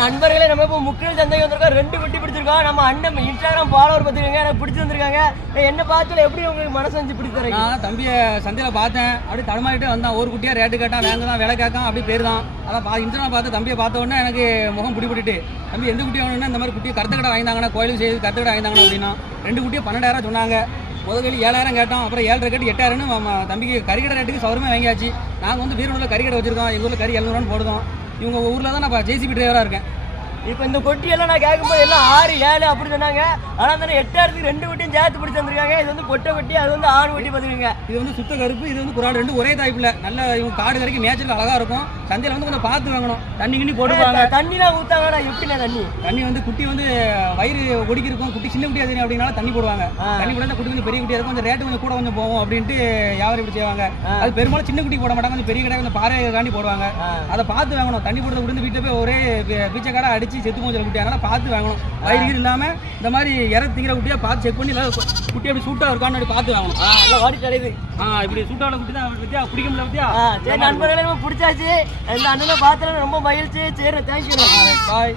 நண்பர்களே நம்ம இப்போ முக்கிய சந்தைக்கு வந்திருக்கோம். 2 குட்டி பிடிச்சிருக்கோம். நம்ம அண்ணன் இன்ஸ்டாகிராம் ஃபாலோவர் பார்த்துருக்கீங்க, எனக்கு பிடிச்சி வந்திருக்காங்க. என்ன பார்த்துல எப்படி உங்களுக்கு மனசு வந்து பிடிச்சி தரீங்க? நான் தம்பியை சந்தையில் பார்த்தேன், அப்படியே தடுமாறிட்டே வந்தான். ஒரு குட்டியாக ரேட்டு கேட்டான், வேங்கதான் விலை கேட்கான், அப்படி பேர் தான். அதான் இன்ஸ்டாகிராம் பார்த்து தம்பியை பார்த்த உடனே எனக்கு முகம் பிடிப்பிட்டு, தம்பி எந்த குட்டி வாங்கணும்னா இந்த மாதிரி குட்டியை கருத்து கடை வாங்கினாங்கன்னா, கோயிலுக்கு செய்து கருத்து கடை வாங்கினாங்கன்னா அப்படின்னா 2 குட்டியை 12,000 சொன்னாங்க. முதல் கேள்வி 7,000 கேட்டோம், அப்புறம் 7,500 கேட்டு 8,000ன்னு தம்பிக்கு கறிக்கடை ரேட்டுக்கு சௌரமே வாங்கியாச்சு. நாங்கள் வந்து வீரூரில் கறிக்கடை வச்சிருக்கோம், எங்கள் ஊரில் கறி 700 போடுதோம். இவங்க ஊரில் தான் நான் ஜேசிபி டிரைவராக இருக்கேன். இப்போ இந்த கொட்டியெல்லாம் நான் கேட்கும்போது எல்லாம் 6, 7 அப்படி சொன்னாங்க. ஆனால் தானே 8,000க்கு 2 குட்டியும் சேர்த்து பிடிச்சி வந்திருக்காங்க. இது வந்து கொட்டை கொட்டி, அது வந்து ஆண் குட்டி பார்த்துருங்க. இது வந்து சுத்த கருப்பு, இது வந்து குராடு, 2 ஒரே தாய்ப்பில். நல்ல இவங்க காடு வரைக்கும் மேட்சில் அழகாக இருக்கும். சந்தையில் வந்து கொஞ்சம் பார்த்து வாங்கணும். தண்ணி கிண்ணி போட்டுப்பாங்க. தண்ணிலாம் ஊற்றாங்கடா, எப்படிண்ணா தண்ணி வந்து குட்டி வந்து வயிறு ஒடிக்கி இருக்கும், குட்டி சின்ன குட்டியாக தெரியும் அப்படின்னால தண்ணி போடுவாங்க. தண்ணி போட குட்டி கொஞ்சம் பெரிய குட்டியாக இருக்கும், கொஞ்சம் ரேட்டு கொஞ்சம் கூட கொஞ்சம் போகும் அப்படின்ட்டு வியாபாரம் இப்படி செய்வாங்க. அது பெரும்பாலும் சின்ன குட்டி போட மாட்டாங்க, கொஞ்சம் பெரிய கடை கொஞ்சம் பாறை காண்டி போடுவாங்க. அதை பார்த்து வாங்கணும். தண்ணி போடுறது விட்டு வீட்டில் போய் ஒரே பீச்சை கடை அடிச்சு செத்து போச்சு குட்டி, அதனால பார்த்து வாங்கணும். வயிறு இல்லாமல் இந்த மாதிரி திங்கிற குட்டியாக பார்த்து செக் பண்ணி குட்டி அப்படி சூட்டாக இருக்கான்னு அப்படி பார்த்து வாங்கணும். நல்லா ஓடி கிடையாது. இப்படி சூட்டான குட்டி தான் வித்தியா பிடிக்க முடியல வித்தியா. சரி நண்பர்களே, நம்ம பிடிச்சாச்சு. இந்த அண்ணனை பார்த்தா ரொம்ப மகிழ்ச்சி. சரி, தேங்க்யூ. பாய்.